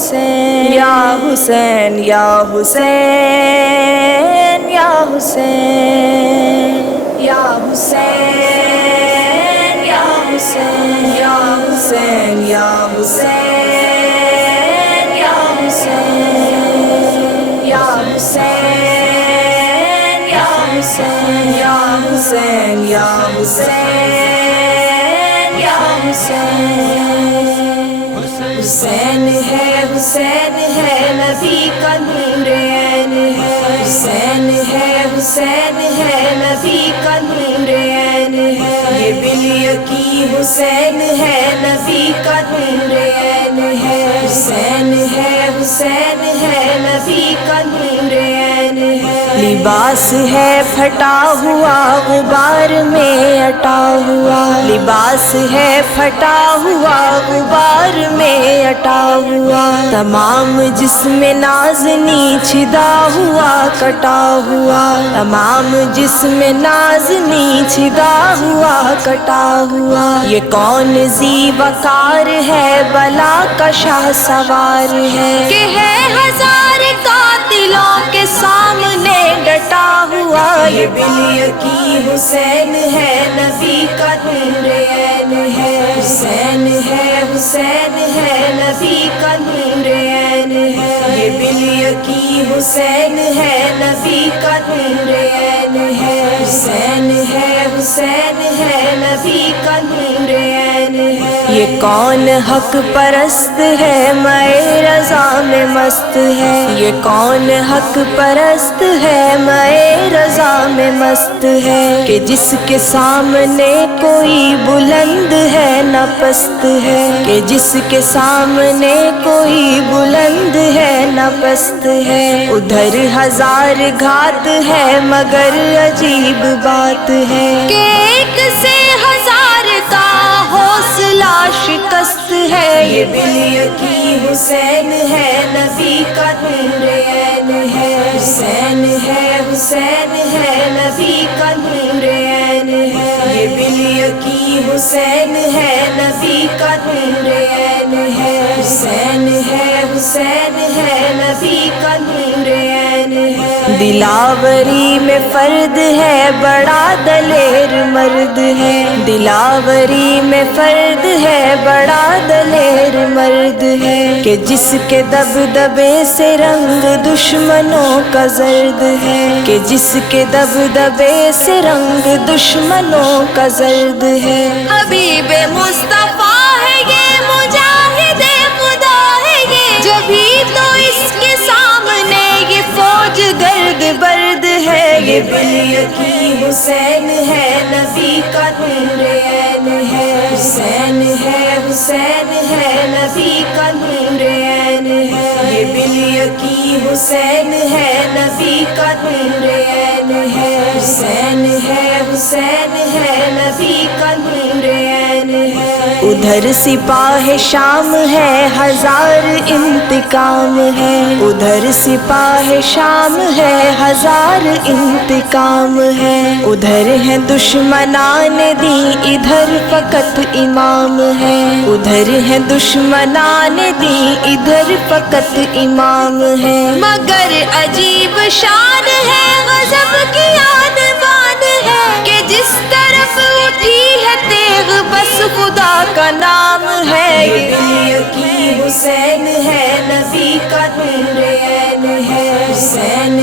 حسین یا حسین یا حسین یا حسین یا حسین یا حسین یا حسین یا حسین یا حسین یا حسین یا حسین یا حسین یا حسین یا حسین حسین ہے نبی کا نور عین ہے حسین ہے نبی کا نور عین ہے یہ بالیقی حسین ہے نبی کا نور عین ہے حسین ہے نبی کا نور عین ہے لباس ہے پھٹا ہوا غبار میں اٹا ہوا لباس ہے پھٹا ہوا غبار میں اٹا ہوا تمام جسم نازنی چھدا ہوا کٹا ہوا تمام جسم نازنی چھدا ہوا کٹا ہوا یہ کون ذی وقار ہے بلا کا شاہ سوار ہے کہ ہے ہزار قاتلوں کے سامنے ڈٹا ہوا یہ بالیقی حسین ہے نبی کا نور عین ہے حسین ہے نبی کا نور عین ہے یہ بالیقی حسین ہے نبی کا نور عین ہے حسین ہے نبی کا نور عین ہے یہ کون حق پرست ہے میں رضا میں مست ہے یہ کون حق پرست ہے میں رضا میں مست ہے کہ جس کے سامنے کوئی بلند ہے نہ پست ہے کہ جس کے سامنے کوئی بلند ہے نہ پست ہے ادھر ہزار گھات ہے مگر عجیب بات ہے کہ ایک سے ہزار کا حوصلہ شکست ہے یہ بالیقی حسین ہے نبی کا نور عین ہے حسین ہے نبی کا نور عین ہے یہ بالیقی حسین ہے نبی کا نور عین ہے حسین ہے نبی کا نور عین ہے دلاوری میں فرد ہے بڑا دلیر مرد ہے دلاوری میں فرد ہے بڑا دلیر مرد ہے کہ جس کے دبدبے سے رنگ دشمنوں کا زرد ہے کہ جس کے دبدبے سے رنگ دشمنوں کا زرد ہے حبیب مصطفیٰ ہے یہ مجاہد خدا ہے یہ جبھی تو اس کے سامنے یہ فوج گرد برد ہے یہ بالیقی حسین ہے نبی کا نور عین ہے حسین ہے نبی کا نور عین ہے یہ بالیقی حسین ہے نبی کا نور عین ہے حسین ہے نبی کا نور عین ہے ادھر سپاہ شام ہے ہزار انتقام ہے ادھر سپاہ شام ہے ہزار انتقام ہے ادھر ہے دشمنان دی ادھر فقط امام ہے ادھر ہے دشمنان دی ادھر فقط امام ہے مگر عجیب شان ہے غضب کی آدمان ہے کہ جس طرف اٹھی ہے تیغ بس خدا کا نام ہے یہ بالیقی حسین ہے نبی کا نور عین ہے حسین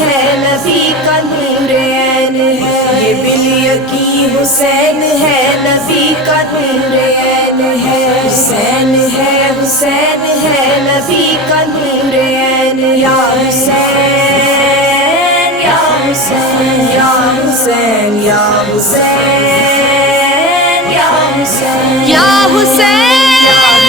ہے نبی کا نور عین ہے یہ بالیقی حسین ہے نبی کا نور عین ہے حسین ہے نبی کا نور عین یا حسین یا حسین یا حسین یا حسین یا حسین یا حسین